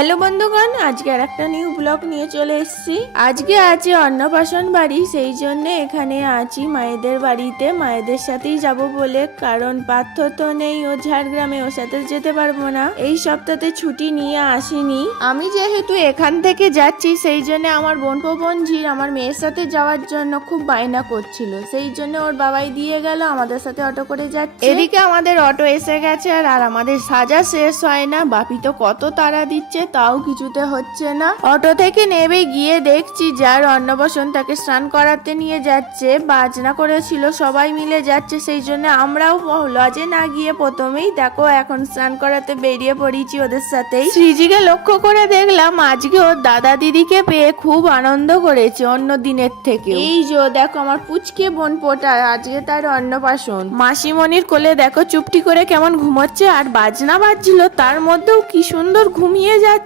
Hello বন্ধুগণ, আজকে আর একটা নিউ ব্লগ নিয়ে চলে এসেছি। আজকে আছে অন্নপ্রাশন বাড়ি, সেই জন্য এখানে আছি মায়েদের বাড়িতে। মায়েদের সাথেই যাব বলে, কারণ পার্থ তো নেই ও ঝাড়গ্রামে, ওর সাথে যেতে পারব না। এই সপ্তাহে ছুটি নিয়ে আসিনি। আমি যেহেতু এখান থেকে যাচ্ছি, সেই জন্য আমার বোন বোনঝির আমার মেয়ের সাথে যাওয়ার জন্য খুব বায়না করছিল। সেই জন্য ওর বাবাই দিয়ে গেল, আমাদের সাথে অটো করে যাচ্ছে। এদিকে আমাদের অটো এসে গেছে, আর আর আমাদের সাজা শেষ হয় না। বাপি তো কত তারা দিচ্ছে তাও কিছুতে হচ্ছে না। অটো থেকে নেমে গিয়ে দেখছি যার অন্নবসন তাকে স্নান করাতে নিয়ে যাচ্ছে, বাজনা করেছিল, সবাই মিলে যাচ্ছে, সেই জন্য আমরাও লজে না গিয়ে প্রথমেই দেখো এখন স্নান করাতে বেরিয়ে পড়েছি ওদের সাথেই। শ্রীজিকে লক্ষ্য করে দেখলাম আজকে ওর দাদা দিদিকে পেয়ে খুব আনন্দ করেছে অন্য দিনের থেকে এই যে দেখো আমার পুচকে বোন পোটা, আজকে তার অন্নপ্রাশন। মাসিমণির কোলে দেখো চুপটি করে কেমন ঘুমোচ্ছে, আর বাজনা বাজছিল, তার মধ্যেও কি সুন্দর ঘুমিয়ে যাচ্ছে।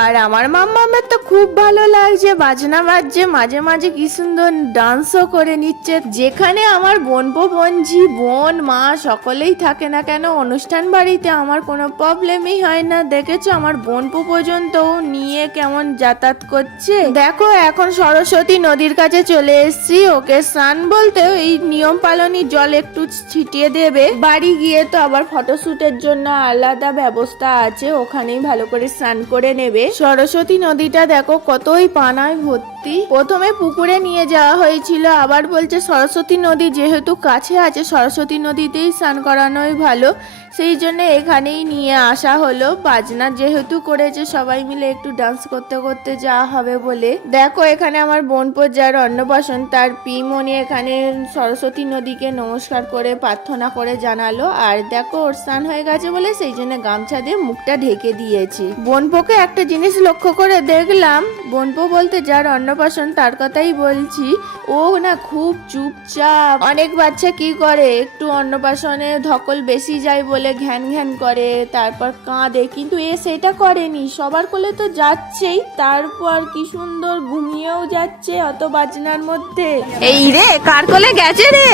আর আমার মাম্মামের তো খুব ভালো লাগছে, বাজনা বাজছে, মাঝে মাঝে কি সুন্দর ডান্সও করে নিচ্ছে। যেখানে আমার বোন বোনঝি, বোন, মা সকলেই থাকে না কেন, অনুষ্ঠান বাড়িতে আমার কোনো প্রবলেমই হয় না। দেখেছ আমার বোন পো পর্যন্ত নিয়ে কেমন যাতায়াত করছে। দেখো এখন সরস্বতী নদীর কাছে চলে এসেছি, ওকে স্নান বলতে এই নিয়ম পালনী জল একটু ছিটিয়ে দেবে। বাড়ি গিয়ে তো আবার ফটোশুটের জন্য আলাদা ব্যবস্থা আছে, ওখানেই ভালো করে স্নান করে নেবে। সরস্বতী নদীটা দেখো কতই পানায় ভর্তি। প্রথমে পুকুরে নিয়ে যাওয়া হয়েছিল, আবার বলছে সরস্বতী নদী যেহেতু কাছে আছে, সরস্বতী নদীতেই স্নান করানোই ভালো। সেই জন্য এখানেই নিয়ে আসা হলো। বাজনা যেহেতু করেছে, সবাই মিলে একটু ডান্স করতে করতে যাওয়া হবে বলে। দেখো এখানে আমার বোনপোর যার অন্নপ্রাশন, তার পিমনি এখানে সরস্বতী নদীকে নমস্কার করে, প্রার্থনা করে জানালো। আর দেখো ওর স্নান হয়ে গেছে বলে, সেই জন্য গামছা দিয়ে মুখটা ঢেকে দিয়েছে। বোনপোকে একটা জিনিস লক্ষ্য করে দেখলাম। বোনপো বলতে যার অন্নপ্রাশন তার কথাই বলছি। ও না খুব চুপচাপ। অনেক বাচ্চা কি করে? একটু অন্নপ্রাশনে ধকল বেশি যায় বলে ঘ্যান ঘ্যান করে তারপর কাঁদে। কিন্তু এ সেটা করেনি। সবার কোলে তো যাচ্ছেই। তারপর কি সুন্দর ঘুমিয়েও যাচ্ছে অত বাজনার মধ্যে। এই রে কার কোলে গেছে রে?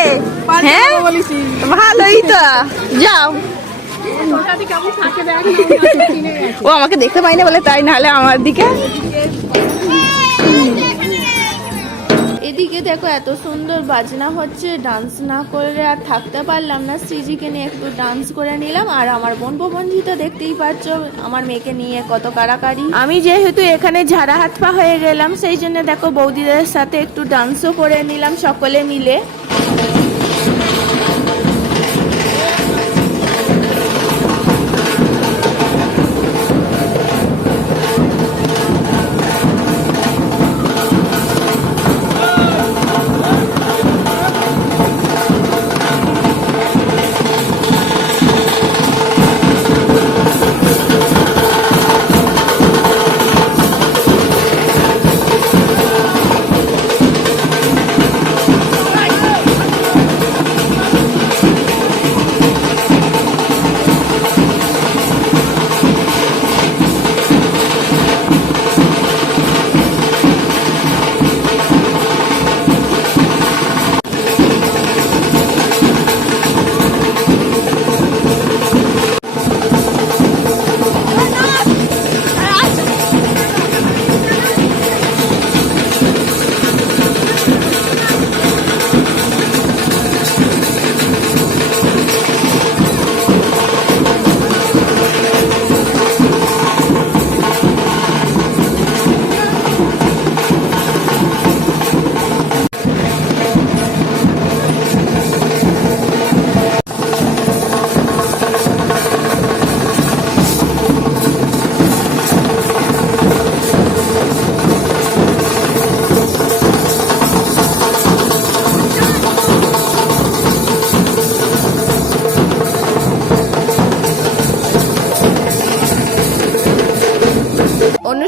হ্যাঁ? ভালোই তো। যাও। ও আমাকে দেখতে পাই না বলে তাই নাহলে আমার দিকে। এদিকে দেখো এত সুন্দর বাজনা হচ্ছে ডান্স না করে আর থাকতে পারলাম না। শ্রীজিকে নিয়ে একটু ডান্স করে নিলাম আর আমার বোন বোনজি তো দেখতেই পাচ্ছ আমার মেয়েকে নিয়ে কত কারাকারি আমি যেহেতু এখানে ঝাড়া হাত পা হয়ে গেলাম সেই জন্য দেখো বৌদিদের সাথে একটু ডান্সও করে নিলাম সকলে মিলে।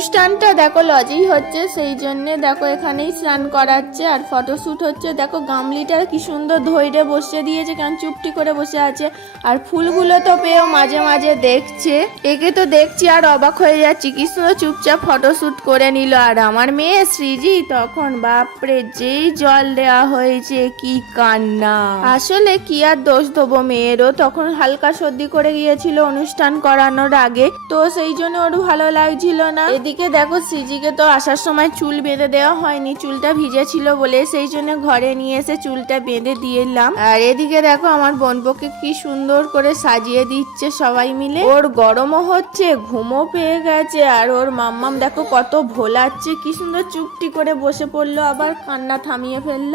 অনুষ্ঠানটা দেখো লজেই হচ্ছে, সেই জন্য দেখো এখানেই স্নান করাচ্ছে আর ফটোশ্যুট হচ্ছে। দেখো গামলিটা কি সুন্দর ধৈর্য বসে দিয়েছে, কেমন চুপটি করে বসে আছে। আর ফুলগুলো তো পেয়েও মাঝে মাঝে দেখছে। একে তো দেখছি আর অবাক হয়ে যাচ্ছি। কি সুন্দর চুপচাপ ফটোশ্যুট করে নিল আর আমার মেয়ে শ্রীজি তখন বাপরে যেই জল দেওয়া হয়েছে, কি কান্না। আসলে কি আর দোষ দেবো মেয়েরও? তখন হালকা সর্দি করে গিয়েছিল অনুষ্ঠান করানোর আগে। তো সেই জন্য ওর ভালো লাগছিল না। এদিকে দেখো, সিজিকে তো আসার সময় চুল বেঁধে দেওয়া হয়নি, চুলটা ভিজে ছিল বলে সেই জন্য ঘরে নিয়ে এসে চুলটা বেঁধে দিয়েলাম আর এদিকে দেখো, আমার বোনপোকে কি সুন্দর করে সাজিয়ে দিচ্ছে সবাই মিলে। ওর গরমও হচ্ছে, ঘুমও পেয়ে গেছে, আর ওর মাম্মাম দেখো কত ভোলাচ্ছে, কি সুন্দর চুপটি করে বসে পড়ল, আবার কান্না থামিয়ে ফেলল।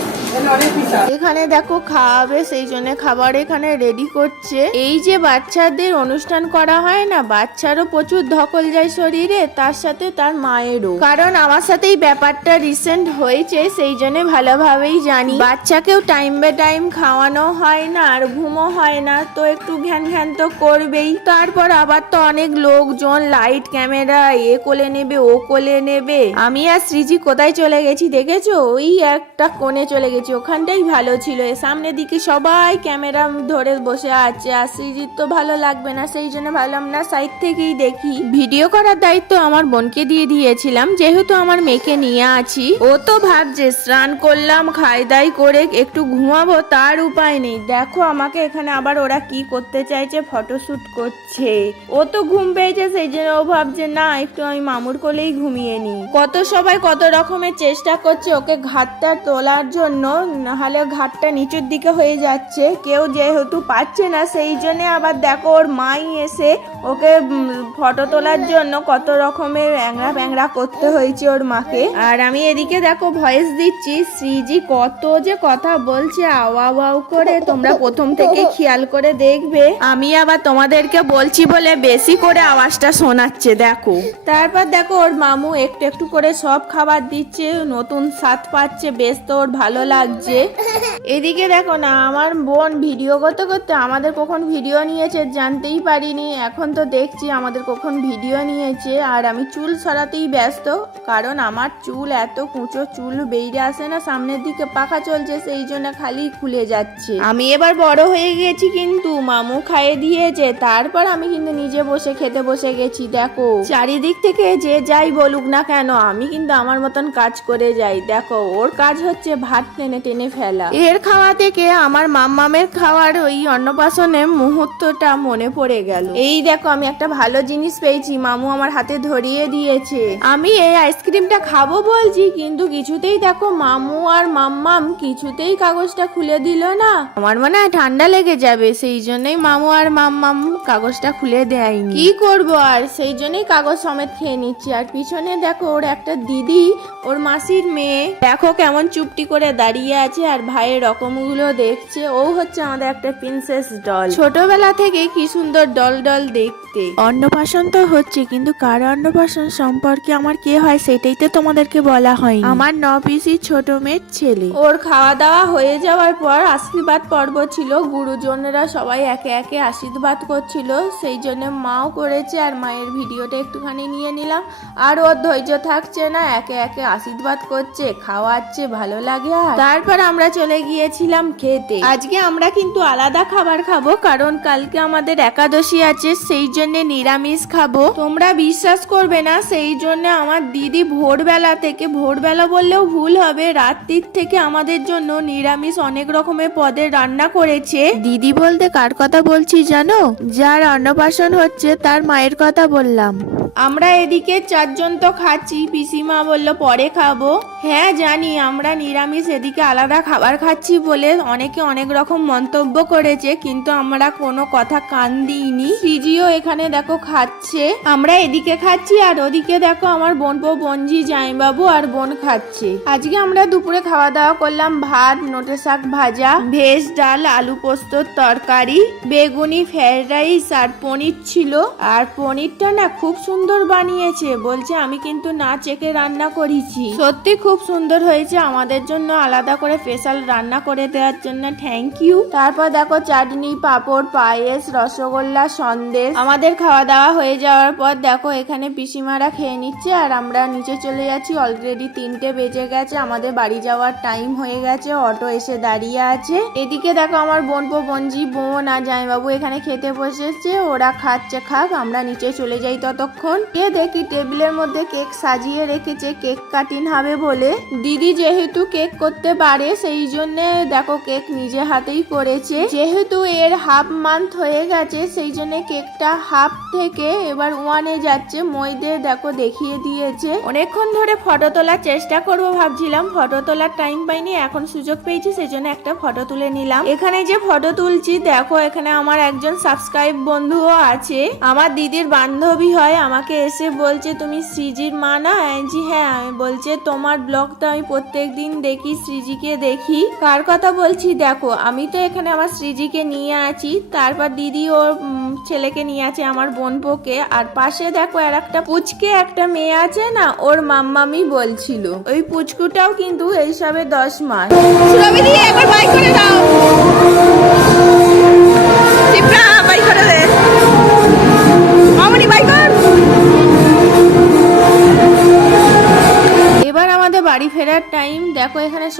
এখানে দেখো খাওয়াবে সেই জন্য খাবার এখানে রেডি করছে। এই যে বাচ্চাদের অনুষ্ঠান করা হয় না, বাচ্চারও প্রচুর ধকল যায় শরীরে, তার সাথে তার মায়েরও। কারণ আমার সাথে এই ব্যাপারটা রিসেন্ট হয়েছে, সেই জন্য ভালোভাবেই জানি। বাচ্চাকেও টাইম বে টাইম খাওয়ানো হয় না, আর ঘুমও হয় না, তো একটু ঘ্যান ঘ্যান তো করবেই। তারপর আবার তো অনেক লোকজন লাইট ক্যামেরা এ কোলে নেবে, ও কোলে নেবে। আমি আর সৃজি কোথায় চলে গেছি, দেখেছ? ওই একটা কোণে চলে গেছি ওখানটাই ভালো ছিল। সামনের দিকে সবাই ক্যামেরা ধরে বসে আছে। আর সৃজির তো ভালো লাগবে না, সেই জন্য ভাবলাম, না সাইড থেকেই দেখি। ভিডিও করার দায়িত্ব আমার বোনকে দিয়ে দিয়েছিলাম। যেহেতু আমার মেয়েকে নিয়ে আছি, ও তো ভাবছে, স্নান করলাম খাই দাই করে একটু ঘুমাবো, তার উপায় নেই। দেখো আমাকে এখানে আবার ওরা কি করতে চাইছে ফটোশুট করছে। ও তো ঘুম পেয়েছে, সেই জন্য ও ভাবছে, না, একটু আমি মামুর কোলেই ঘুমিয়ে নিই। কত সবাই কত রকমের চেষ্টা করছে ওকে ঘাটটা তোলার জন্য। নাহলে ঘাটটা নিচের দিকে হয়ে যাচ্ছে। কেউ যেহেতু পাচ্ছে না, সেই জন্যে আবার দেখো ওর মাই এসে ওকে ফটো তোলার জন্য কত রকমের অ্যাংরা প্যাংরা করতে হয়েছে ওর মাকে। আর আমি এদিকে দেখো ভয়েস দিচ্ছি শ্রীজি কত যে কথা বলছে আওয়া আওয়াও করে। তোমরা প্রথম থেকে খেয়াল করে দেখবে। আমি আবার তোমাদেরকে বলছি বলে বেশি করে আওয়াজটা শোনাচ্ছে দেখো। তারপর দেখো ওর মামু একটু একটু করে সব খাবার দিচ্ছে নতুন স্বাদ পাচ্ছে বেশ তো ওর ভালো লাগছে। এদিকে দেখো না আমার বোন ভিডিও করতে করতে আমাদের কখন ভিডিও নিয়েছে জানতেই পারিনি এখন তো দেখছি আমাদের কখন ভিডিও নিয়েছে আর আমি চুল সরাতেই ব্যস্ত কারণ আমার চুল এত কুঁচো চুল বেরিয়ে আসে না সামনের দিকে পাখা চলছে সেই জন্য খালি খুলে যাচ্ছে। আমি এবার বড় হয়ে গেছি কিন্তু মামু খাইয়ে দিয়েছে তারপর আমি কিন্তু নিজে বসে খেতে বসে গেছি দেখো। চারিদিক থেকে যে যাই বলুক না কেন আমি কিন্তু আমার মতন কাজ করে যাই দেখো ওর কাজ হচ্ছে ভাত টেনে টেনে ফেলা। এর খাওয়া থেকে আমার মাম্মামের খাওয়ার ওই অন্নপ্রাশনের মুহূর্তটা মনে পড়ে গেল। এই দেখো আমি একটা ভালো জিনিস পেয়েছি। মামু আমার হাতে ধরিয়ে দিয়েছে। আমি এই আইসক্রিমটা খাব বলছি, কিন্তু কিছুতেই দেখো, মামু আর মাম্মাম কিছুতেই কাগজটা খুলে দিল না। আমার মনে হয় ঠান্ডা লেগে যাবে, সেই জন্যই মামু আর মাম্মাম কাগজটা খুলে দেয়নি। কি করব আর? সেই জন্যই কাগজ সমেত খেয়ে নিচ্ছি। আর পিছনে দেখো, ওর একটা দিদি, ওর মাসির মেয়ে। দেখো কেমন চুপটি করে দাঁড়িয়ে আছে আর ভাইয়ের রকমগুলো দেখছে। ও হচ্ছে আমাদের একটা প্রিন্সেস ডল। ছোটবেলা থেকে কি সুন্দর ডল ডল দেখতে অন্নপ্রাশন তো হচ্ছে কিন্তু কার অন্নপ্রাশন সম্পর্কে আমার কে হয় সেটাই তো তোমাদেরকে বলা হয় আমার ন পিসি ছোট মেয়ের ছেলে। ওর খাওয়া দাওয়া হয়ে যাওয়ার পর আশীর্বাদ পর্ব ছিল গুরুজনেরা সবাই একে একে আশীর্বাদ করছিল সেই জন্য মাও করেছে আর মায়ের ভিডিওটা একটুখানি নিয়ে নিলাম। আর ওর ধৈর্য থাকছে না একে একে আশীর্বাদ করছে খাওয়াচ্ছে ভালো লাগে আর। তারপর আমরা চলে গিয়েছিলাম খেতে। আজকে আমরা কিন্তু আলাদা খাবার খাব কারণ কালকে আমাদের একাদশী আছে সেই জন্য নিরামিষ খাব। তোমরা বিশ্বাস করবে না সেই জন্য আমার দিদি ভোরবেলা থেকে, ভোরবেলা বললেও ভুল হবে, রাত্রির থেকে আমাদের জন্য নিরামিষ অনেক রকমের পদের রান্না করেছে। দিদি বলতে কার কথা বলছি জানো? যার অন্নপ্রাশন হচ্ছে, তার মায়ের কথা বললাম। আমরা এদিকে চারজন তো খাচ্ছি। পিসিমা বলল, পরে খাব। হ্যাঁ জানি, আমরা নিরামিষ, এদিকে আলাদা খাবার খাচ্ছি বলে অনেকে অনেক রকম মন্তব্য করেছে, কিন্তু আমরা কোনো কথা কান দিইনি। সিজিও এখানে দেখো খাচ্ছে। আমরা এদিকে খাচ্ছি আর ওদিকে দেখো আমার বোন পো বঞ্জি জামাইবাবু আর বোন খাচ্ছে। আজকে আমরা দুপুরে খাওয়া দাওয়া করলাম ভাত, নোটে শাক ভাজা, ভেজ ডাল, আলু পোস্তর তরকারি, বেগুনি ফ্রাইড রাইস আর পনির ছিল। আর পনিরটা না খুব সুন্দর বানিয়েছে। বলছে, আমি কিন্তু না চেকে রান্না করেছি। সত্যি খুব সুন্দর হয়েছে। আমাদের জন্য আলাদা করে স্পেশাল রান্না করে দেওয়ার জন্য থ্যাংক ইউ তারপর দেখো, চাটনি, পাঁপড়, পায়েস, রসগোল্লা, সন্দেশ। আমাদের খাওয়া দাওয়া হয়ে যাওয়ার পর দেখো, এখানে পিসিমারা খেয়ে নিচ্ছে আর আমরা নিচে চলে যাচ্ছি। অলরেডি তিনটে বেজে গেছে। আমাদের বাড়ি যাওয়ার টাইম হয়ে গেছে। অটো এসে দাঁড়িয়ে আছে। এদিকে দেখো, আমার বোন পো বঞ্জি বোন আর জামাইবাবু এখানে খেতে বসেছে। ওরা খাচ্ছে, খাক, আমরা নিচে চলে যাই ততক্ষণ। এ দেখি টেবিলের মধ্যে কেক সাজিয়ে রেখেছে, কেক কাটিং হবে বলে। দিদি যেহেতু কেক করতে পারে, সেই জন্য দেখো কেক নিজে হাতেই করেছে। যেহেতু এর হাফ মান্থ হয়ে গেছে, সেই জন্য কেকটা হাফ থেকে এবার ওয়ানে যাচ্ছে। মইদের দেখো দেখিয়ে দিয়েছে। অনেকক্ষণ ধরে ফটো তোলার চেষ্টা করব ভাবছিলাম। ফটো তোলার টাইম পাইনি, এখন সুযোগ পেয়েছি, সেই জন্য একটা ফটো তুলে নিলাম। এখানে যে ফটো তুলছি, দেখো এখানে আমার একজন সাবস্ক্রাইব বন্ধুও আছে। আমার দিদির বান্ধবী হয় আমাকে এসে বলছে তুমি সৃজির মা না? বলছি, হ্যাঁ আমি বলছে তোমার ব্লগ তো আমি প্রত্যেক দিন দেখি সৃজিকে দেখি। কার কথা বলছি? দেখো আমি তো এখানে আমার সৃজিকে নিয়ে আছি তারপর দিদি ওর ছেলেকে নিয়ে আছে আমার বোন বোনপোকে আর পাশে দেখো আর একটা পুচকে একটা মেয়ে আছে না ওর মাম্মামি বলছিল। ওই পুচকুটাও কিন্তু এইসবে দশ মাস। একবার বাই করে দাও।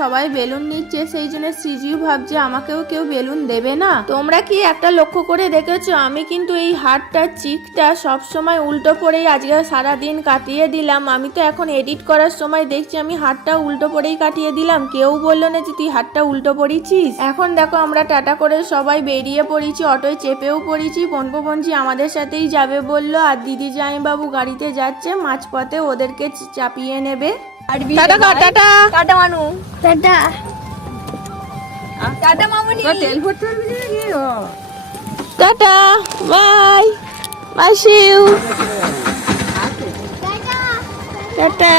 সবাই বেলুন নিচ্ছে, সেই জন্য সিজিও ভাবছে, আমাকেও কেউ বেলুন দেবে না? তোমরা কি একটা লক্ষ্য করে দেখেছ? আমি কিন্তু এই হাতটা চিকটা সব সময় উল্টো পড়েই আজকে সারা দিন কাটিয়ে দিলাম। আমি তো এখন এডিট করার সময় দেখছি আমি হাতটা উল্টো পরেই কাটিয়ে দিলাম। কেউ বলল না যে তুই হাতটা উল্টো পড়েছিস এখন দেখো, আমরা টাটা করে সবাই বেরিয়ে পড়েছি, অটোয় চেপেও পড়েছি বনপো বঞ্জি আমাদের সাথেই যাবে বলল, আর দিদি জামাইবাবু গাড়িতে যাচ্ছে, মাঝপথে ওদেরকে চাপিয়ে নেবে। টাটা কর টাটা। টাটা মানু। টাটা। টাটা মামুনি। তেল ভরতে পারবি না কি ও টাটা বাই বাই শিউ টাটা।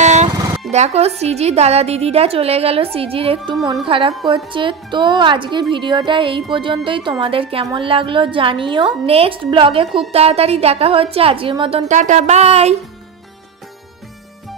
দেখো সিজি দাদা দিদিরা চলে গেল। সিজির একটু মন খারাপ করছে। তো আজকে ভিডিওটা এই পর্যন্তই। তোমাদের কেমন লাগল জানিও। নেক্সট ব্লগে খুব তাড়াতাড়ি দেখা হচ্ছে। আজকের মতন টাটা বাই।